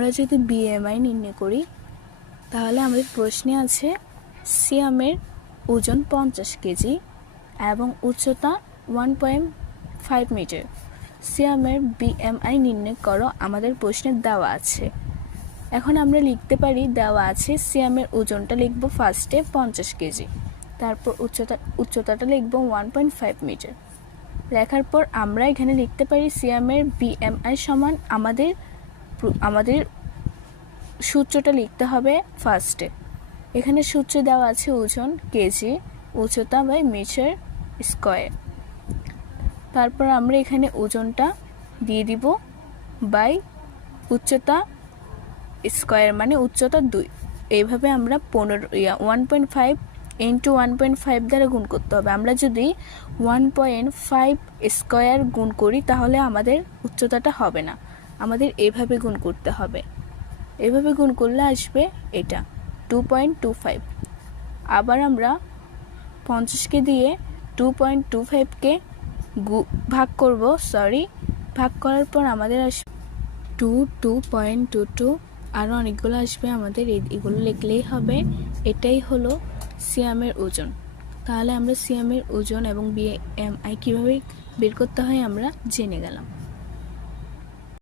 আমরা যদি বিএমআই নির্ণয় করি তাহলে আমাদের প্রশ্নে আছে সিয়ামের ওজন 50 কেজি এবং উচ্চতা 1.5 মিটার। সিয়ামের বিএমআই নির্ণয় করো আমাদের প্রশ্নে দেওয়া আছে। এখন আমরা লিখতে পারি দেওয়া আছে সিয়ামের ওজনটা লিখব ফার্স্টে 50 কেজি, তারপর উচ্চতাটা লিখব 1.5 মিটার। লেখার পর আমরা এখানে লিখতে পারি সিয়ামের বিএমআই সমান আমাদের সূত্রটা লিখতে হবে ফার্স্টে। এখানে সূত্র দেওয়া আছে ওজন কেজি, উচ্চতা বাই মিটার স্কয়ার। তারপর আমরা এখানে ওজনটা দিয়ে দিব বাই উচ্চতা স্কয়ার মানে উচ্চতা 2। এইভাবে আমরা 1.5 ইন্টু 1.5 দ্বারা গুণ করতে হবে। আমরা যদি 1.5 স্কয়ার গুণ করি তাহলে আমাদের উচ্চতাটা হবে না, আমাদের এইভাবে গুণ করতে হবে। এভাবে গুণ করলে আসবে এটা 2.25। আবার আমরা 50কে দিয়ে 2.25কে ভাগ করার পর আমাদের আসবে 2.22, আরও অনেকগুলো আসবে, আমাদের এগুলো লিখলেই হবে। এটাই হলো সিয়ামের ওজন। তাহলে আমরা সিয়ামের ওজন এবং বিএমআই কীভাবে বের করতে হয় আমরা জেনে গেলাম।